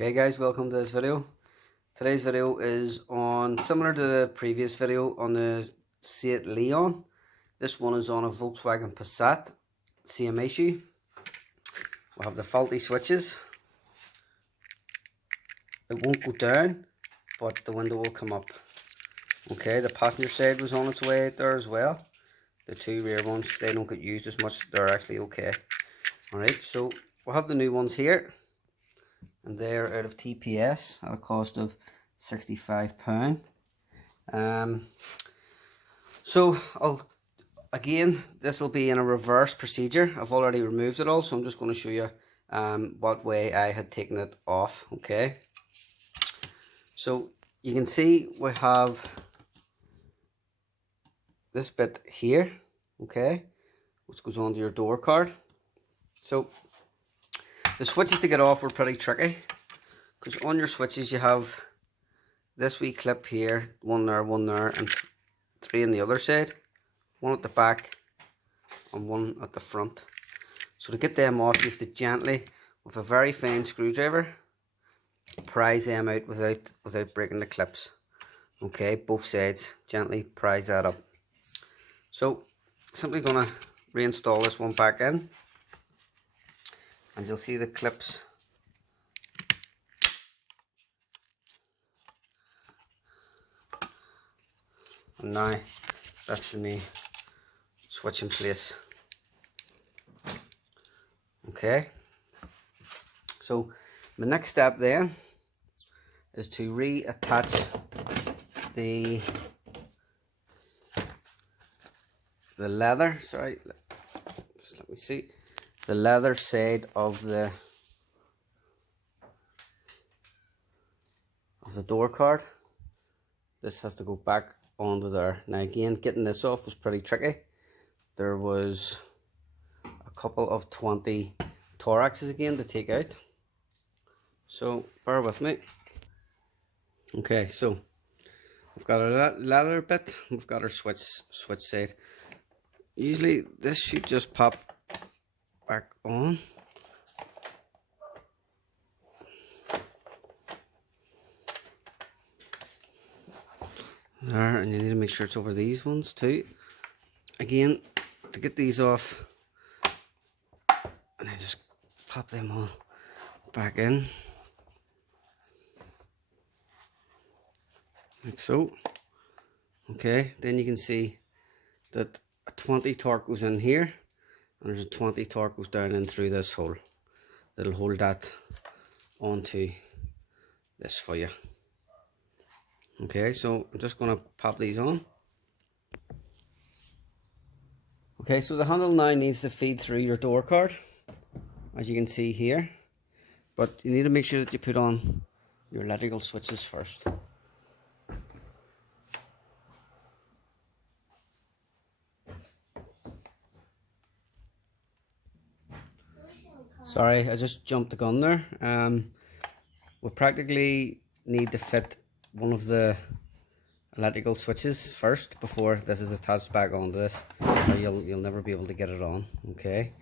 Okay guys, welcome to this video. Today's video is on, similar to the previous video on the Seat Leon. This one is on a Volkswagen Passat. Same issue. We'll have the faulty switches. It won't go down, but the window will come up. Okay, the passenger side was on its way out there as well. The two rear ones, they don't get used as much. They're actually okay. Alright, so we'll have the new ones here. And they're out of TPS at a cost of £65. So this will be in a reverse procedure. I've already removed it all, so I'm just going to show you what way I had taken it off. Okay, so you can see we have this bit here, okay, which goes onto your door card. So the switches to get off were pretty tricky, because on your switches you have this wee clip here, one there, and three on the other side, one at the back and one at the front. So to get them off, you have to gently, with a very fine screwdriver, prise them out without breaking the clips. Okay, both sides, gently prise that up. So simply gonna reinstall this one back in. And you'll see the clips and now that's the new switch in place. Okay, so the next step then is to reattach the leather, just let me see, the leather side of the door card. This has to go back onto there. Now again, getting this off was pretty tricky. There was a couple of 20 Torxes again to take out, so bear with me. Okay, so we've got our leather bit, we've got our switch side. Usually this should just pop back on. There, and you need to make sure it's over these ones too. Again, to get these off, and I just pop them all back in, like so. Okay, then you can see that a 20 torque goes in here, and there's a 20 torque goes down in through this hole. That'll hold that onto this for you. Okay, so I'm just going to pop these on. Okay, so the handle now needs to feed through your door card, as you can see here, but you need to make sure that you put on your electrical switches first. Sorry, I just jumped the gun there. We practically need to fit one of the electrical switches first before this is attached back onto this, or you'll never be able to get it on. Okay,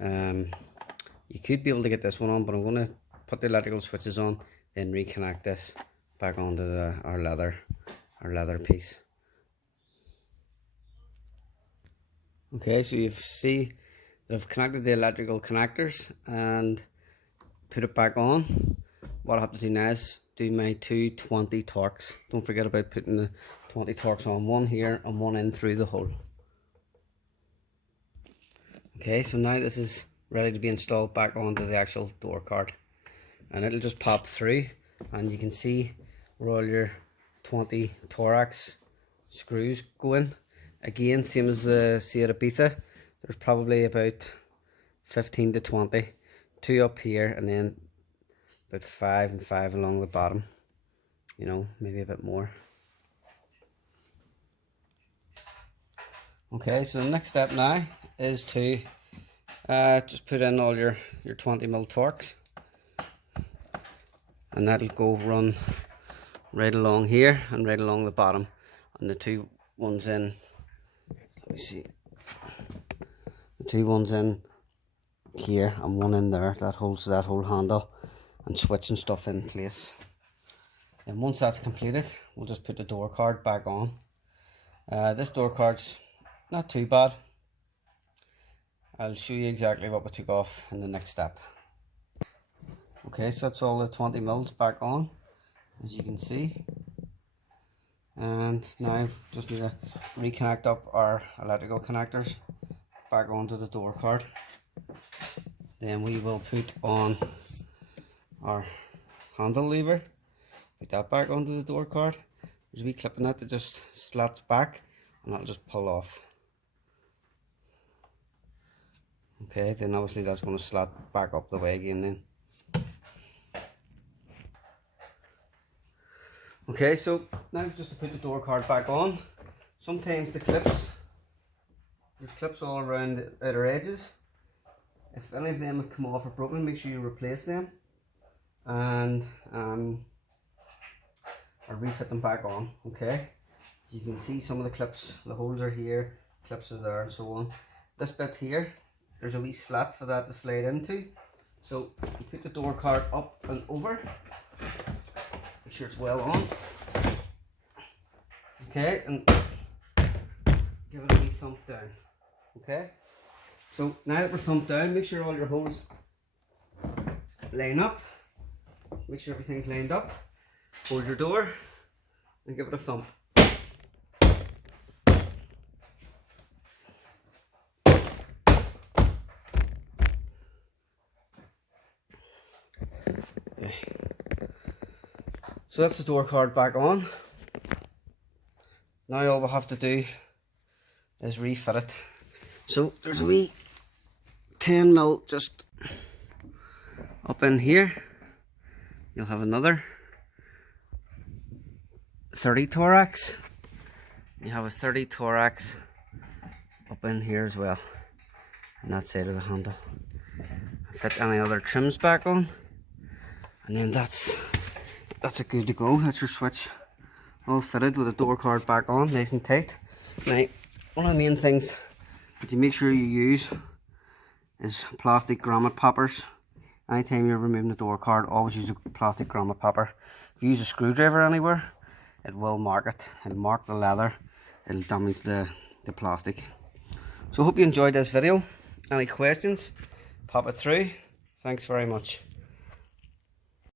you could be able to get this one on, but I'm going to put the electrical switches on, then reconnect this back onto our leather piece. Okay, so you see that I've connected the electrical connectors and put it back on. What I have to do now is do my two 20 torques. Don't forget about putting the 20 torques on, one here and one in through the hole. Okay, so now this is ready to be installed back onto the actual door card, and it'll just pop through, and you can see where all your 20 Torx screws go in. Again, same as the Seat Ibiza, there's probably about 15 to 20, two up here and then about 5 and 5 along the bottom, you know, maybe a bit more. Okay, so the next step now is to just put in all your 20mm Torx, and that'll go run right along here and right along the bottom, and the two ones in, let me see, the two ones in here and one in there, that holds that whole handle. and switching stuff in place. And once that's completed, we'll just put the door card back on. This door card's not too bad. I'll show you exactly what we took off in the next step. Okay, so that's all the 20 mils back on, as you can see. And now just need to reconnect up our electrical connectors back onto the door card. Then we will put on our handle lever, put that back onto the door card. There's a wee clip in that just slats back, and that'll just pull off. Okay, then obviously that's going to slat back up the way again then. Okay, so now just to put the door card back on. Sometimes there's clips all around the outer edges. If any of them have come off or broken, make sure you replace them and or refit them back on. Okay, you can see some of the clips, the holes are here, clips are there, and so on. This bit here, there's a wee slat for that to slide into. So you put the door card up and over. Make sure it's well on. Okay, and give it a wee thump down. Okay, so now that we're thumped down, make sure all your holes line up. Make sure everything's lined up. Hold your door and give it a thump. Okay. So that's the door card back on. Now all we'll have to do is refit it. So there's a wee 10 mil just up in here. You'll have another 30 thorax. You have a 30 thorax up in here as well, on that side of the handle. Fit any other trims back on, and then that's it, good to go. That's your switch all fitted with the door card back on, nice and tight. Now, one of the main things that you make sure you use is plastic grommet poppers. Anytime you're removing the door card, always use a plastic grommet popper. If you use a screwdriver anywhere, it will mark it. It'll mark the leather. It'll damage the plastic. So I hope you enjoyed this video. Any questions, pop it through. Thanks very much.